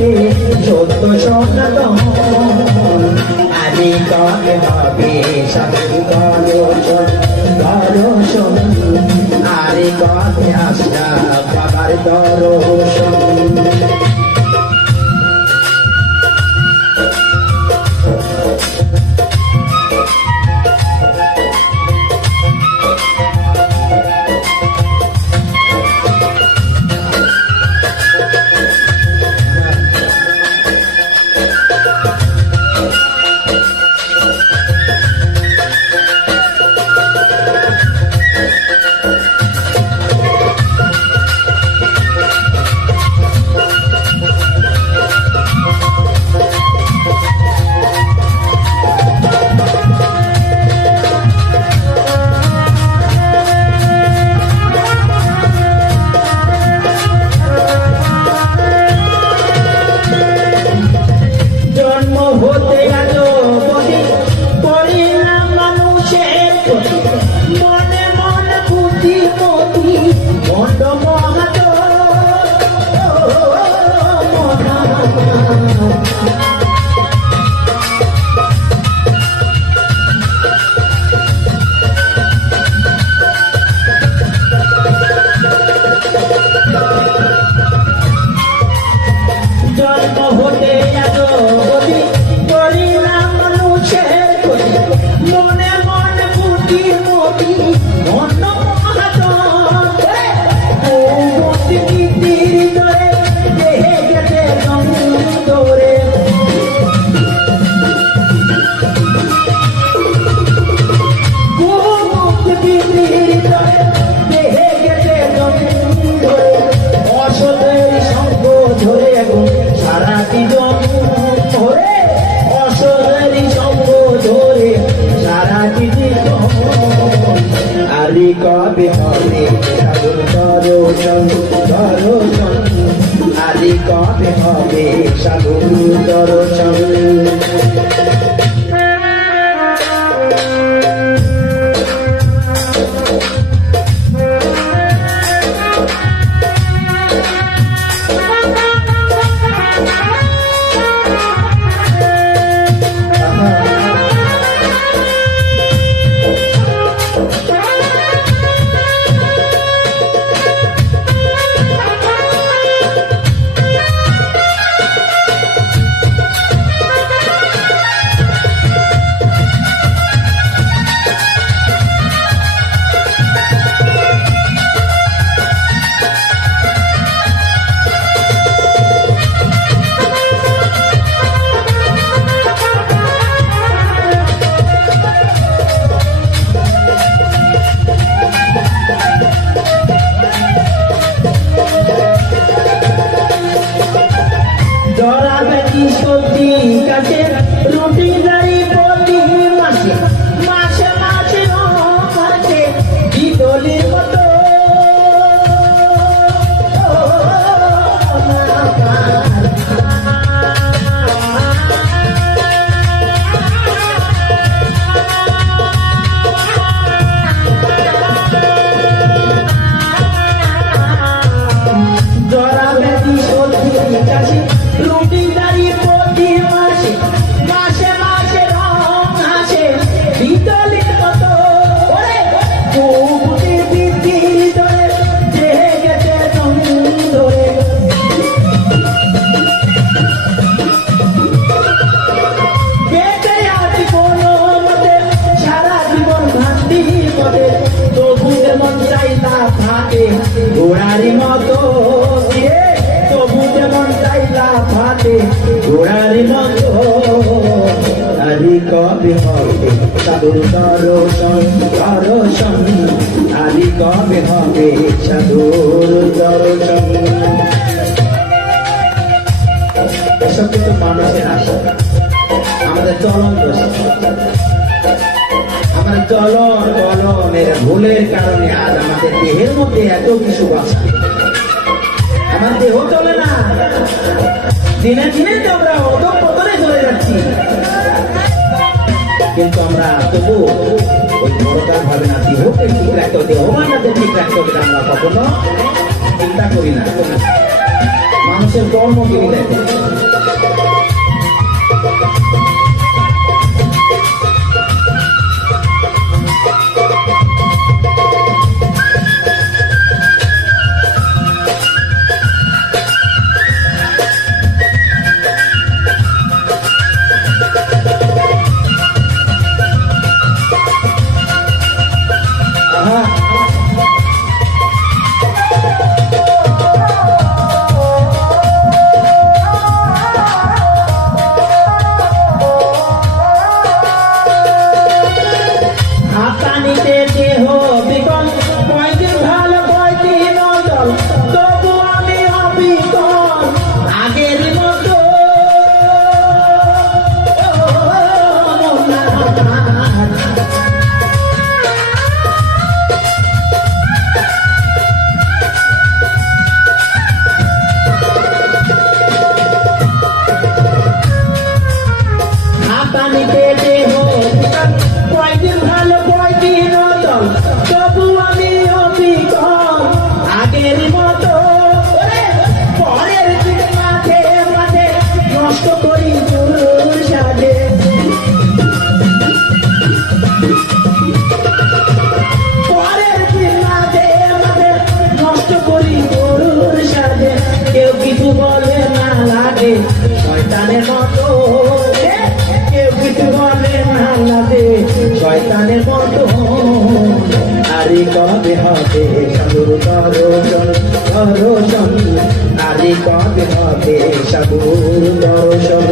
হতে সত্য সনাতন আদি কবে হবে সাধু দর্শন দর্শন আরে কবে আসা বাবার দর্শন কবে হবে সাধুর দর্শন দর্শন আদি কবে হবে সাধুর দর্শন ঘোড়ারি মতো তবু যেমন চাইলা ফাটে ঘোড়ারি মতো আদি কবে হবে সাধুর দর্শন দর্শন আদি কবে হবে সাধুর দর্শন এসব কিন্তু মানুষের আশা আমাদের চলন আমার চলনের ভুলের কারণে আজ আমাদের দেহের মধ্যে এত কিছু বাসা আমার দেহ চলে না দিনে দিনে তো আমরা অধঃপতনে চলে যাচ্ছি কিন্তু আমরা তবু ওই বড়টার ভাবে না দেহকে ঠিক রাখতে হবে দেহমানকে ঠিক রাখতে হবে আমরা কখনো চিন্তা করি না মানুষের কর্মজীবী দেখে নষ্ট করি তোর সাজে পরের দিন মাঝে মাঝে নষ্ট করি তোর সাজে কেউ কিছু বলে না লাগে শয়তানের মতো কেউ কিছু বলে না লাগে শয়তানের মতো আরে কবে হবে সাধুর দর্শন আরে কবে হবে সাধুর দর্শন